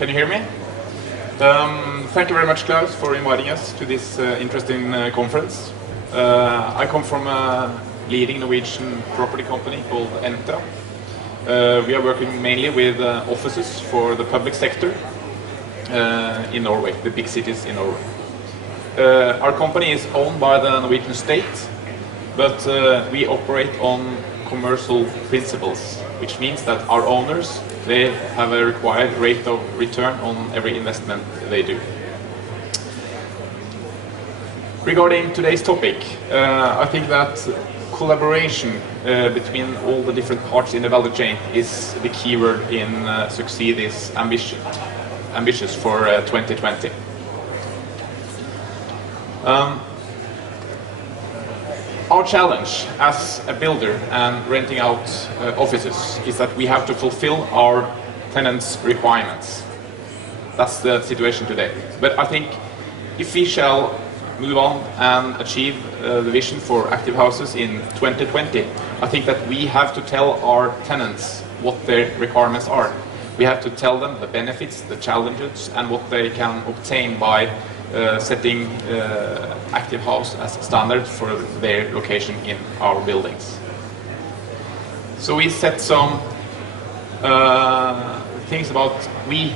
Can you hear me? Thank you very much, Klaus, for inviting us to this interesting conference. I come from a leading Norwegian property company called Entra. We are working mainly with offices for the public sector in Norway, the big cities in Norway. Our company is owned by the Norwegian state, but we operate on commercial principles, which means that our owners, they have a required rate of return on every investment they do. Regarding today's topic, I think that collaboration between all the different parts in the value chain is the key word in succeed is ambitious for 2020. Our challenge as a builder and renting out offices is that we have to fulfill our tenants' requirements. That's the situation today. But I think if we shall move on and achieve the vision for active houses in 2020, I think that we have to tell our tenants what their requirements are. We have to tell them the benefits, the challenges, and what they can obtain by setting active house as a standard for their location in our buildings. So we set some things about we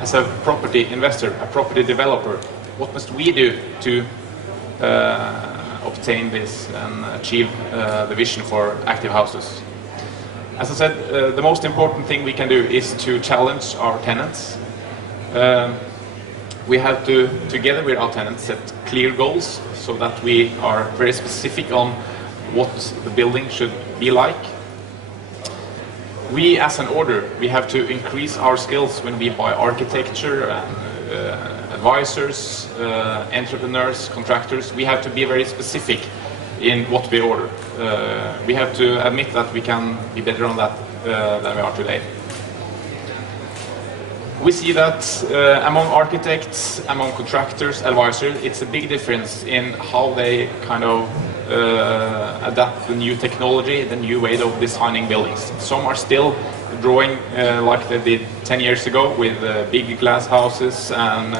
as a property investor, a property developer, what must we do to obtain this and achieve the vision for active houses. As I said, the most important thing we can do is to challenge our tenants. We have to, together with our tenants, set clear goals so that we are very specific on what the building should be like. We, as an owner, we have to increase our skills when we buy architecture and advisors, entrepreneurs, contractors. We have to be very specific in what we order. We have to admit that we can be better on that than we are today. We see that among architects, among contractors, advisors, it's a big difference in how they kind of adapt the new technology, the new way of designing buildings. Some are still drawing like they did 10 years ago with big glass houses and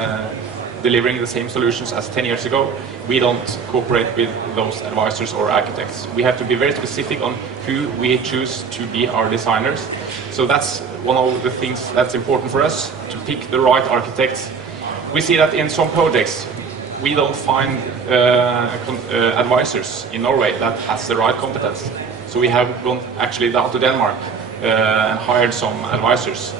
delivering the same solutions as 10 years ago. We don't cooperate with those advisors or architects. We have to be very specific on who we choose to be our designers. So that's one of the things that's important for us, to pick the right architects. We see that in some projects we don't find advisors in Norway that has the right competence. So we have gone actually down to Denmark and hired some advisors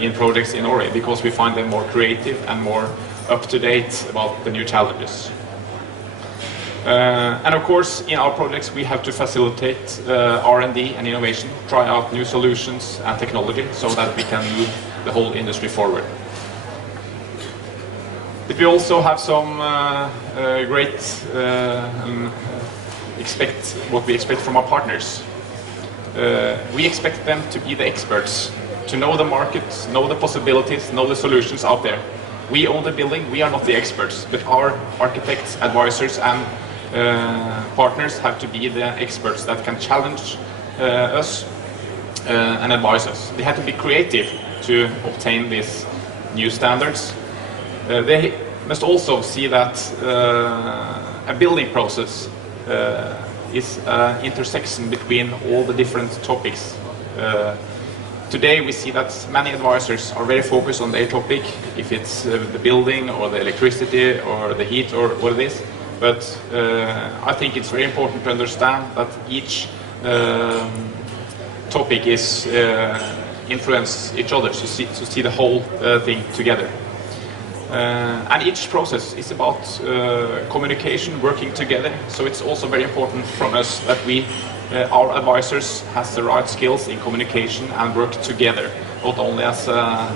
in projects in Norway because we find them more creative and more up-to-date about the new challenges. And of course, in our projects we have to facilitate R&D and innovation, try out new solutions and technology so that we can move the whole industry forward. But we also have some great what we expect from our partners. We expect them to be the experts, to know the market, know the possibilities, know the solutions out there. We own the building, we are not the experts, but our architects, advisors and partners have to be the experts that can challenge us and advise us. They have to be creative to obtain these new standards. They must also see that a building process is an intersection between all the different topics. Today we see that many advisors are very focused on their topic, if it's the building or the electricity or the heat or what it is. But I think it's very important to understand that each topic is influence each other, to see the whole thing together. And each process is about communication, working together. So it's also very important from us that our advisors has the right skills in communication and work together, not only as an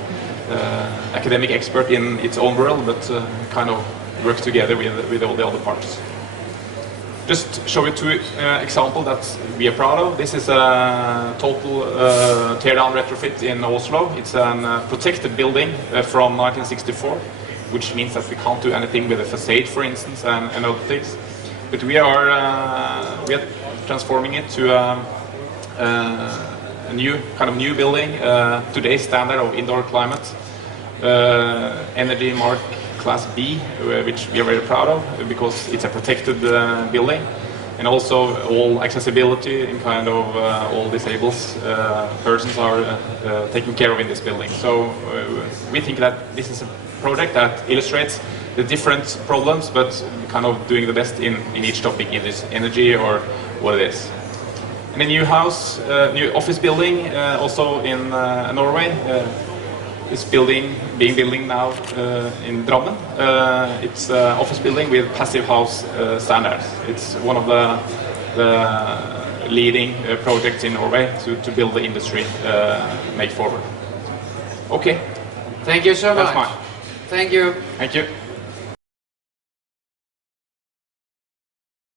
academic expert in its own world, but kind of work together with all the other parts. Just show you two examples that we are proud of. This is a total tear-down retrofit in Oslo. It's a protected building from 1964, which means that we can't do anything with the facade, for instance, and other things. But we are transforming it to a new building, today's standard of indoor climate. Energy Mark Class B, which we are very proud of because it's a protected building, and also all accessibility and kind of all disabled persons are taken care of in this building. So we think that this is a project that illustrates the different problems, but kind of doing the best in each topic, in this energy or what it is. And a new house, new office building, also in Norway. It's being building now in Drammen. It's an office building with passive house standards. It's one of the leading projects in Norway to build the industry make forward. Okay. Thank you so much. That's fine. Thank you. Thank you.